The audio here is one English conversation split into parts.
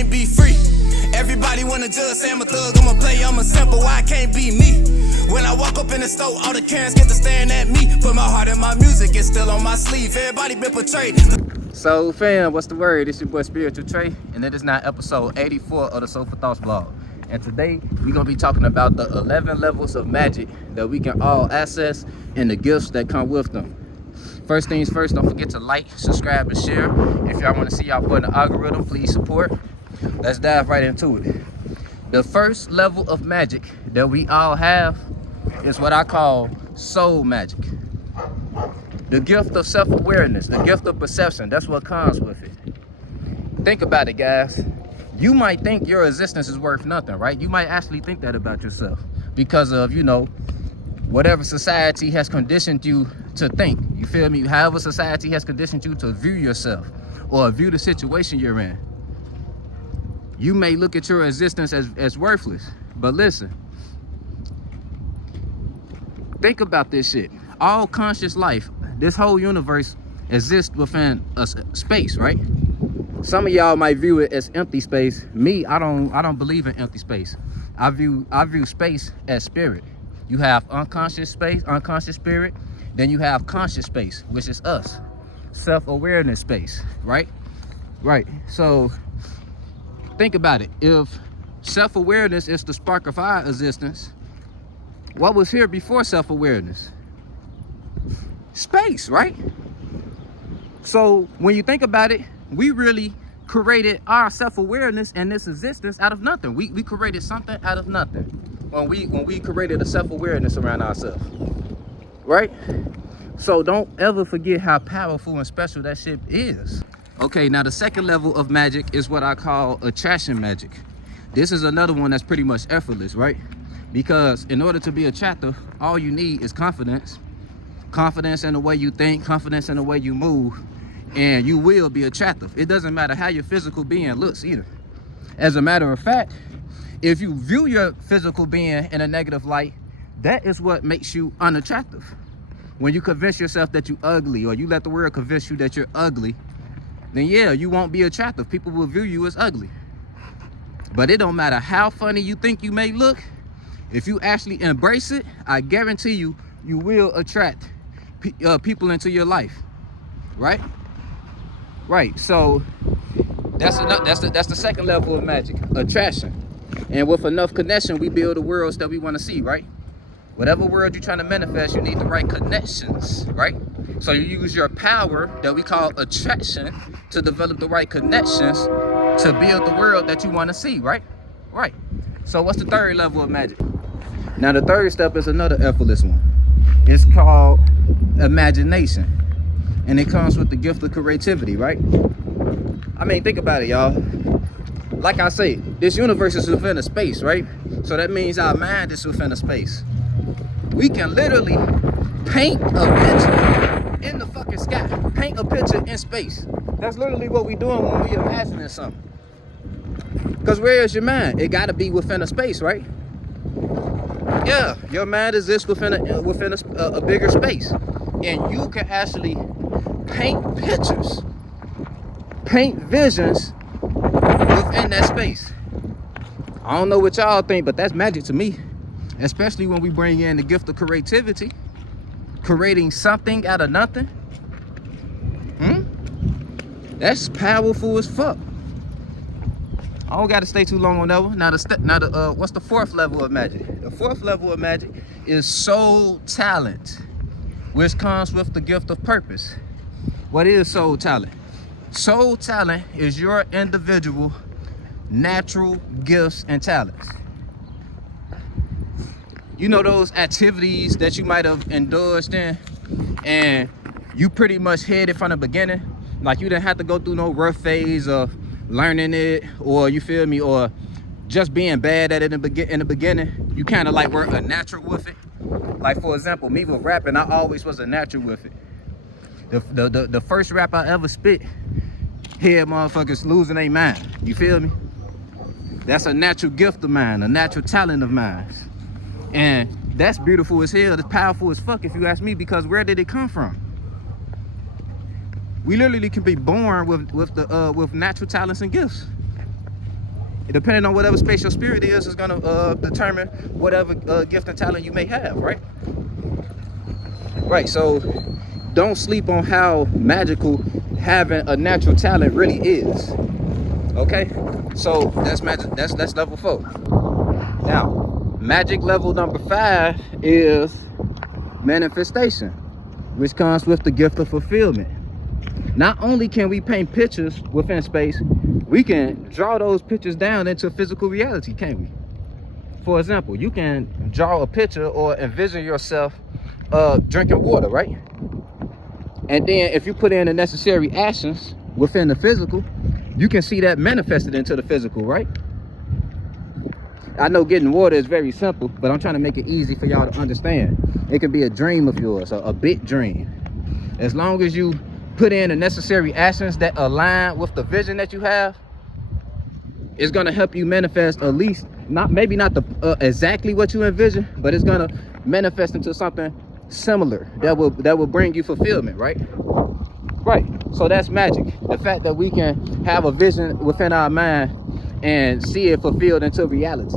can't be free. Everybody wanna judge, say I'm a thug, I'm a player, I'm a simple, why I can't be me? When I walk up in the store, all the Karens get to staring at me. Put my heart in my music, it's still on my sleeve. Everybody been portrayed. So fam, what's the word? It's your boy Spiritual Trey, and it is now episode 84 of the Soulful Thoughts vlog. And today we're gonna be talking about the 11 levels of magic that we can all access and the gifts that come with them. First things first, don't forget to like, subscribe, and share. If y'all want to see y'all put in the algorithm, please support. Let's dive right into it. The first level of magic that we all have is what I call soul magic. The gift of self-awareness, the gift of perception, that's what comes with it. Think about it, guys. You might think your existence is worth nothing, right? You might actually think that about yourself because of, whatever society has conditioned you to think. You feel me? However society has conditioned you to view yourself or view the situation you're in. You may look at your existence as worthless, but listen. Think about this shit. All conscious life, this whole universe exists within a space, right? Some of y'all might view it as empty space. Me, I don't believe in empty space. I view space as spirit. You have unconscious space, unconscious spirit, then you have conscious space, which is us. Self-awareness space, right? Right. So think about it. If self-awareness is the spark of our existence, what was here before self-awareness? Space, right? So when you think about it, we really created our self-awareness and this existence out of nothing. We created something out of nothing when we created a self-awareness around ourselves, right? So don't ever forget how powerful and special that shit is. Okay, now the second level of magic is what I call attraction magic. This is another one that's pretty much effortless, right? Because in order to be attractive, all you need is confidence. Confidence in the way you think, confidence in the way you move, and you will be attractive. It doesn't matter how your physical being looks either. As a matter of fact, if you view your physical being in a negative light, that is what makes you unattractive. When you convince yourself that you're ugly, or you let the world convince you that you're ugly, then yeah, you won't be attractive. People will view you as ugly. But it don't matter how funny you think you may look. If you actually embrace it, I guarantee you, you will attract people into your life, right? Right. So that's the second level of magic, attraction. And with enough connection, we build the worlds that we want to see, right? Whatever world you're trying to manifest, you need the right connections, right? So you use your power that we call attraction to develop the right connections to build the world that you want to see, right? Right. So what's the third level of magic? Now the third step is another effortless one. It's called imagination. And it comes with the gift of creativity, right? I mean, think about it, y'all. Like I say, this universe is within a space, right? So that means our mind is within a space. We can literally paint a picture in the fucking sky. Paint a picture in space. That's literally what we're doing when we imagining something. Because where is your mind? It gotta be within a space, right? Yeah, your mind exists within a bigger space. And you can actually paint pictures, paint visions within that space. I don't know what y'all think, but that's magic to me. Especially when we bring in the gift of creativity, creating something out of nothing. That's powerful as fuck. I don't gotta stay too long on that one. Now what's the fourth level of magic? The fourth level of magic is soul talent, which comes with the gift of purpose. What is soul talent? Soul talent is your individual natural gifts and talents. You know those activities that you might have indulged in and you pretty much hid it from the beginning? Like you didn't have to go through no rough phase of learning it, or you feel me, or just being bad at it in the beginning. You kind of like were a natural with it. Like for example, me with rapping, I always was a natural with it. The first rap I ever spit, here motherfuckers losing their mind. You feel me? That's a natural gift of mine, a natural talent of mine. And that's beautiful as hell. That's powerful as fuck if you ask me, because where did it come from? We literally can be born with natural talents and gifts. depending on whatever space your spirit is gonna determine whatever gift and talent you may have, right? Right, so don't sleep on how magical having a natural talent really is. Okay, so that's magic. That's level 4. Now, magic level number 5 is manifestation, which comes with the gift of fulfillment. Not only can we paint pictures within space, we can draw those pictures down into physical reality, can't we? For example, you can draw a picture or envision yourself drinking water, right? And then if you put in the necessary actions within the physical, you can see that manifested into the physical, right? I know getting water is very simple, but I'm trying to make it easy for y'all to understand. It could be a dream of yours, a big dream. As long as you put in the necessary actions that align with the vision that you have, it's gonna help you manifest at least, maybe not the exactly what you envision, but it's gonna manifest into something similar that will bring you fulfillment, right? Right. So that's magic. The fact that we can have a vision within our mind and see it fulfilled into reality.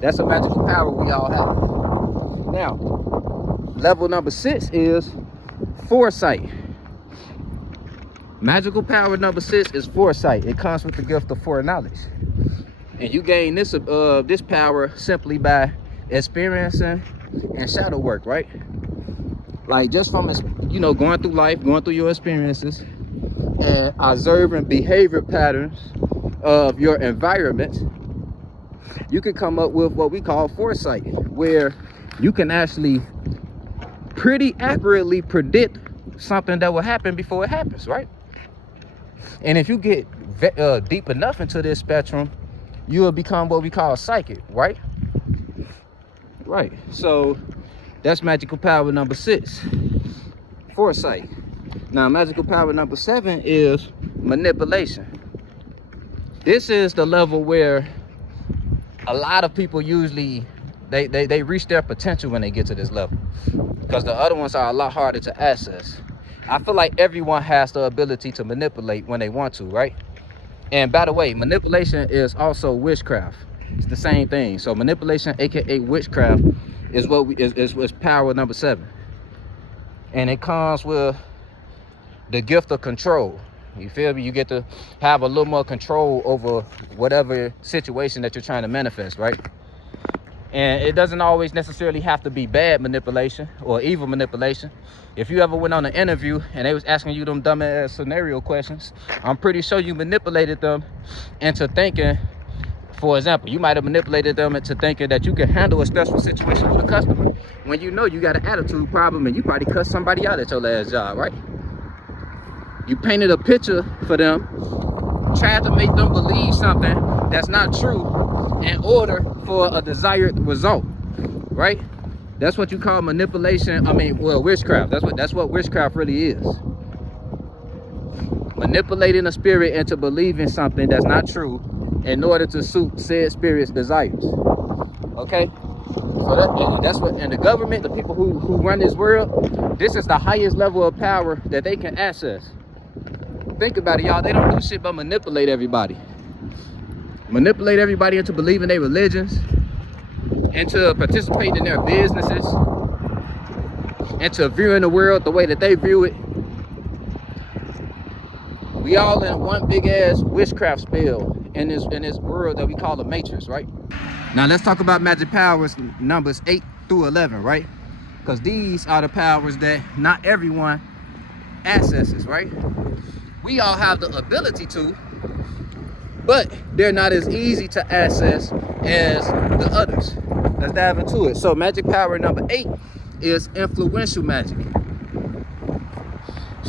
That's a magical power we all have. Now, level number 6 is foresight. Magical power number 6 is foresight. It comes with the gift of foreknowledge. And you gain this power simply by experiencing and shadow work, right? Like just from, going through life, going through your experiences and observing behavior patterns of your environment, you can come up with what we call foresight, where you can actually pretty accurately predict something that will happen before it happens, right? And if you get deep enough into this spectrum, you will become what we call psychic, right? Right. So that's magical power number 6, foresight. Now, magical power number 7 is manipulation. This is the level where a lot of people usually they reach their potential when they get to this level, because the other ones are a lot harder to access. I feel like everyone has the ability to manipulate when they want to, right? And by the way, manipulation is also witchcraft. It's the same thing. So manipulation, aka witchcraft, is is power number 7, and it comes with the gift of control. You feel me? You get to have a little more control over whatever situation that you're trying to manifest, right? And it doesn't always necessarily have to be bad manipulation or evil manipulation. If you ever went on an interview and they was asking you them dumbass scenario questions, I'm pretty sure you manipulated them into thinking. For example, you might have manipulated them into thinking that you can handle a stressful situation with a customer when you know you got an attitude problem and you probably cussed somebody out at your last job, right? You painted a picture for them, tried to make them believe something that's not true in order for a desired result, right? That's what you call manipulation. Witchcraft. That's what witchcraft really is. Manipulating a spirit into believing something that's not true in order to suit said spirit's desires. Okay? So that's what, and the government, the people who run this world, this is the highest level of power that they can access. Think about it, y'all. They don't do shit but manipulate everybody. Manipulate everybody into believing their religions, into participating in their businesses, into viewing the world the way that they view it. We all in one big ass witchcraft spell in this world that we call the Matrix, right? Now let's talk about magic powers numbers 8 through 11, right? Because these are the powers that not everyone accesses, right? We all have the ability to, but they're not as easy to access as the others. Let's dive into it. So magic power number 8 is influential magic.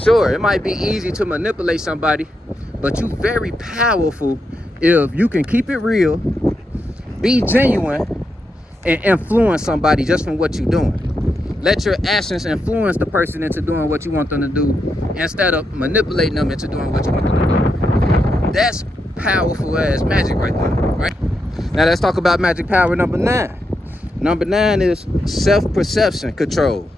Sure, it might be easy to manipulate somebody, but you're very powerful if you can keep it real, be genuine, and influence somebody just from what you're doing. Let your actions influence the person into doing what you want them to do instead of manipulating them into doing what you want them to do. That's powerful as magic right there, right? Now let's talk about magic power number 9. Number 9 is self-perception control.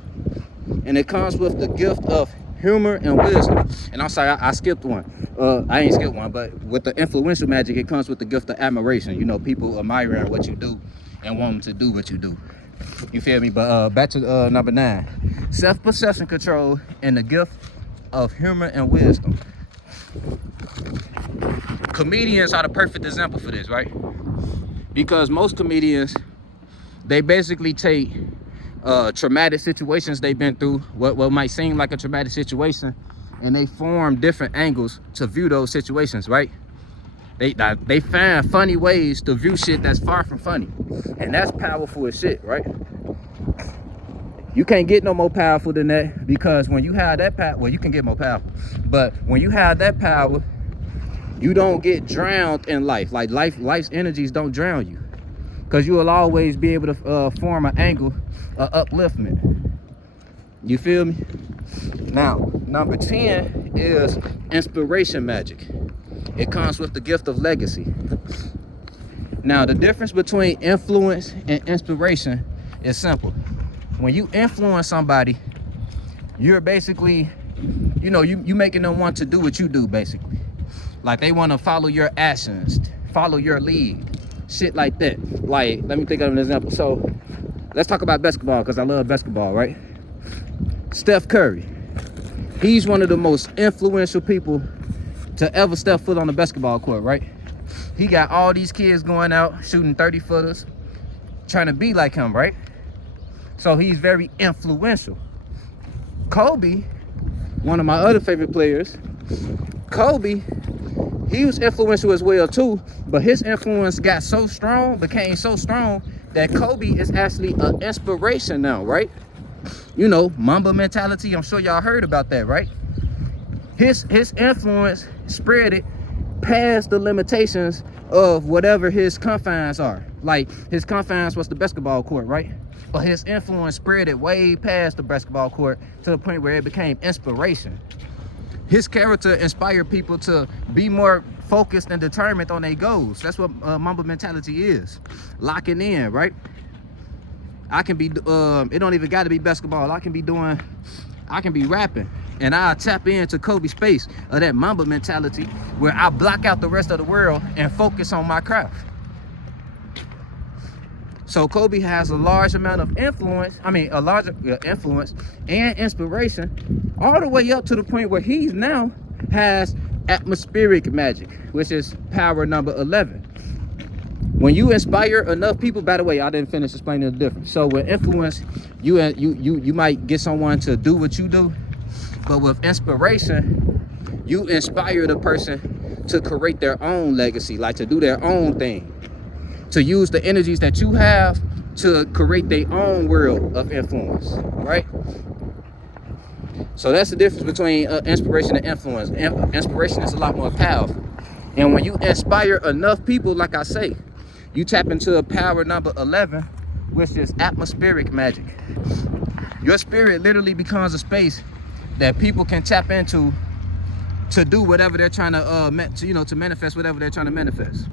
And it comes with the gift of humor and wisdom. And I'm sorry, I skipped one. I ain't skipped one, but with the influential magic, it comes with the gift of admiration. You know, people admiring what you do and wanting to do what you do. You feel me? But back to number 9. Self-perception control and the gift of humor and wisdom. Comedians are the perfect example for this, right? Because most comedians, they basically take traumatic situations they've been through, what might seem like a traumatic situation, and they form different angles to view those situations, right? They find funny ways to view shit that's far from funny, and that's powerful as shit, right? You can't get no more powerful than that, because when you have that power, well, you can get more powerful, but when you have that power, you don't get drowned in life. Like life's energies don't drown you, because you will always be able to form an angle of upliftment. You feel me? Now, number 10 is inspiration magic. It comes with the gift of legacy. Now, the difference between influence and inspiration is simple. When you influence somebody, you're basically, you know, you making them want to do what you do, basically. Like, they want to follow your actions, follow your lead, shit like that. Like, let me think of an example. So, let's talk about basketball, because I love basketball, right? Steph Curry. He's one of the most influential people to ever step foot on the basketball court, right? He got all these kids going out shooting 30-footers, trying to be like him, right? So he's very influential. Kobe, one of my other favorite players, Kobe, he was influential as well too, but his influence got so strong, became so strong, that Kobe is actually an inspiration now, right? You know, Mamba mentality, I'm sure y'all heard about that, right? His influence spread it past the limitations of whatever his confines are. Like, his confines was the basketball court, right? But his influence spread it way past the basketball court to the point where it became inspiration. His character inspired people to be more focused and determined on their goals. That's what Mamba mentality is. Locking in, right? I can be, it don't even got to be basketball. I can be rapping, and I tap into Kobe's space of that Mamba mentality, where I block out the rest of the world and focus on my craft. So Kobe has a large amount of influence, a larger influence and inspiration, all the way up to the point where he now has atmospheric magic, which is power number 11. When you inspire enough people, by the way, I didn't finish explaining the difference. So with influence, you might get someone to do what you do, but with inspiration, you inspire the person to create their own legacy, like to do their own thing, to use the energies that you have to create their own world of influence, right? So that's the difference between inspiration and influence. Inspiration is a lot more powerful. And when you inspire enough people, like I say, you tap into a power number 11, which is atmospheric magic. Your spirit literally becomes a space that people can tap into to do whatever they're trying to manifest whatever they're trying to manifest.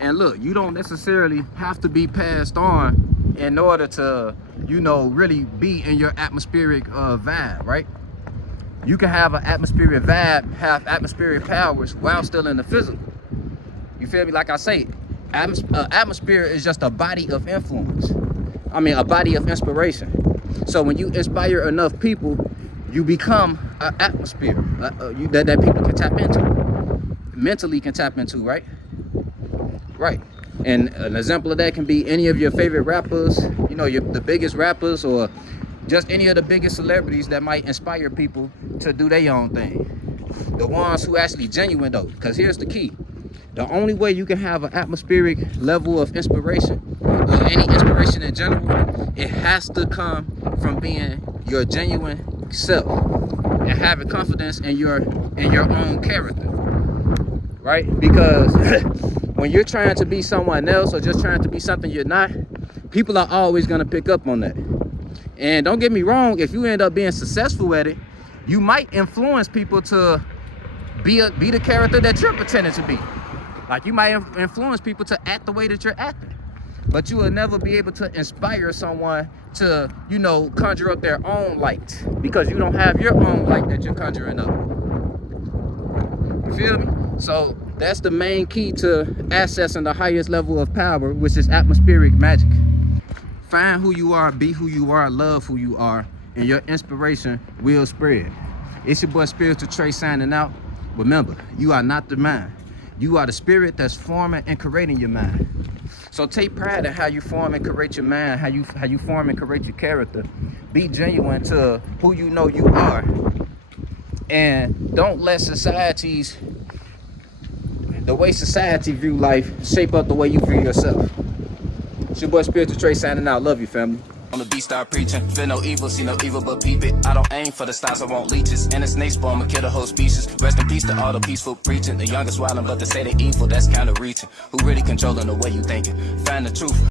And look, you don't necessarily have to be passed on in order to, really be in your atmospheric vibe, right? You can have an atmospheric vibe, have atmospheric powers while still in the physical. You feel me? Like I say, atmosphere is just a body of influence. A body of inspiration. So when you inspire enough people, you become an atmosphere that people can tap into, mentally can tap into, right? Right. And an example of that can be any of your favorite rappers, the biggest rappers, or just any of the biggest celebrities that might inspire people to do their own thing. The ones who actually genuine though, because here's the key. The only way you can have an atmospheric level of inspiration, or any inspiration in general, it has to come from being your genuine self and having confidence in your own character, right? Because when you're trying to be someone else or just trying to be something you're not, people are always going to pick up on that. And don't get me wrong, if you end up being successful at it, you might influence people to be the character that you're pretending to be. Like, you might influence people to act the way that you're acting, but you will never be able to inspire someone to, conjure up their own light, because you don't have your own light that you're conjuring up. You feel me? So that's the main key to accessing the highest level of power, which is atmospheric magic. Find who you are, be who you are, love who you are, and your inspiration will spread. It's your boy Spiritual Trey signing out. Remember, you are not the mind. You are the spirit that's forming and creating your mind. So take pride in how you form and create your mind, how you form and create your character. Be genuine to who you know you are. And don't let the way society view life shape up the way you view yourself. It's your boy Spiritual Trey signing out. Love you, family. On the beat, start preaching. Feel no evil, see no evil, but peep it. I don't aim for the stars, I want leeches. And the snake spawn, I'ma kill the whole species. Rest in peace to all the peaceful preaching. The youngest wildin', but they say they evil, that's kinda reaching. Who really controlling the way you thinking? Find the truth.